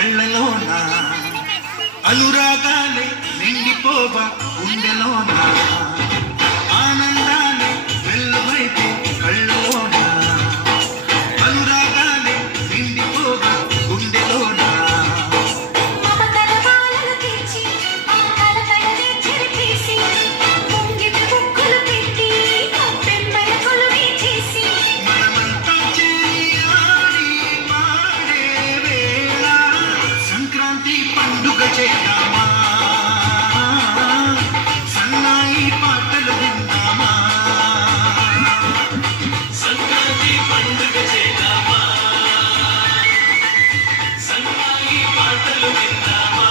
కళ్ళలోన అనురాగాలే నిండిపోవా గుండెలోన ఆనందాలే వెల్లువైతే కళ్ళలోన అనురాగాలే నిండిపోవా గుండెలోన మనమంతా చేరి ఆడి పాడే వేళ సంక్రాంతి పండుగ చేద్దామా సన్నాయి పాటలు విందామా సంక్రాంతి పండుగ చేద్దామా సన్నాయి పాటలు విందామా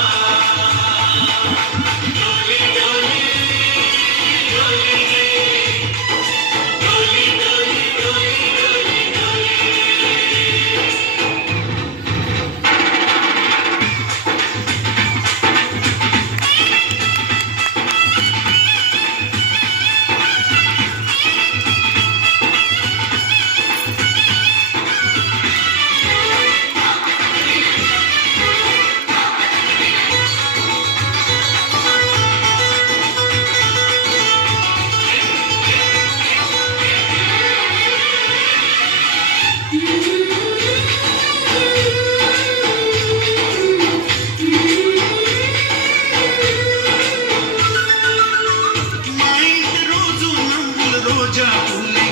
డోలి డోలి డోలి డోలి డోలి డోలి డోలి మా ఇంటి రోజు నవ్వుల రోజా పూలే